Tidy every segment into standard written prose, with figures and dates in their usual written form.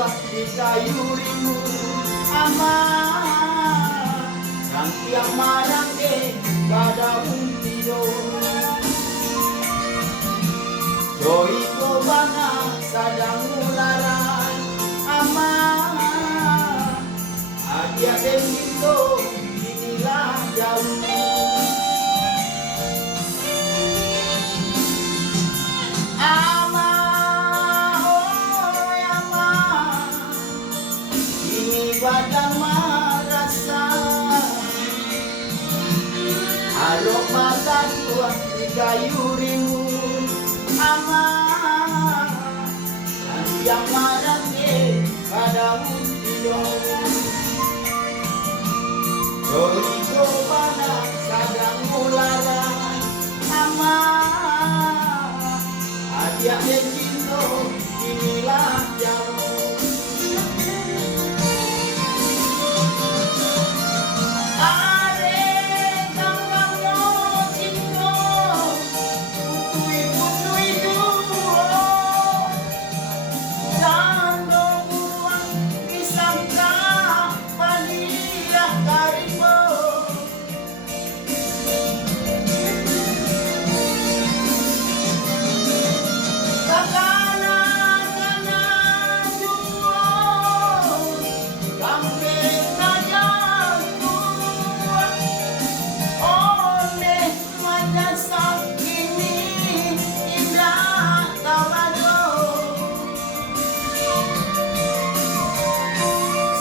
tua di kayu rimbun aman sang tiang marangke pada untido Joy ko bana sadang mularan aman adia dendito inilah jauh badan merasa alok mata tua di kayu rimbun aman yang marangke pada untido Joiko bana sadang mularan aman adia cinta inilah jauh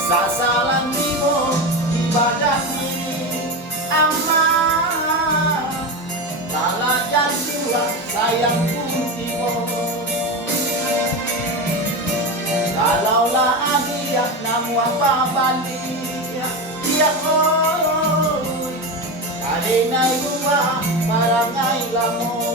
sasalan timo di badan ini aman talajan tua sayang pun timo kalaulah agiak namu apa banding ya oi kadenai rumah barangai lamo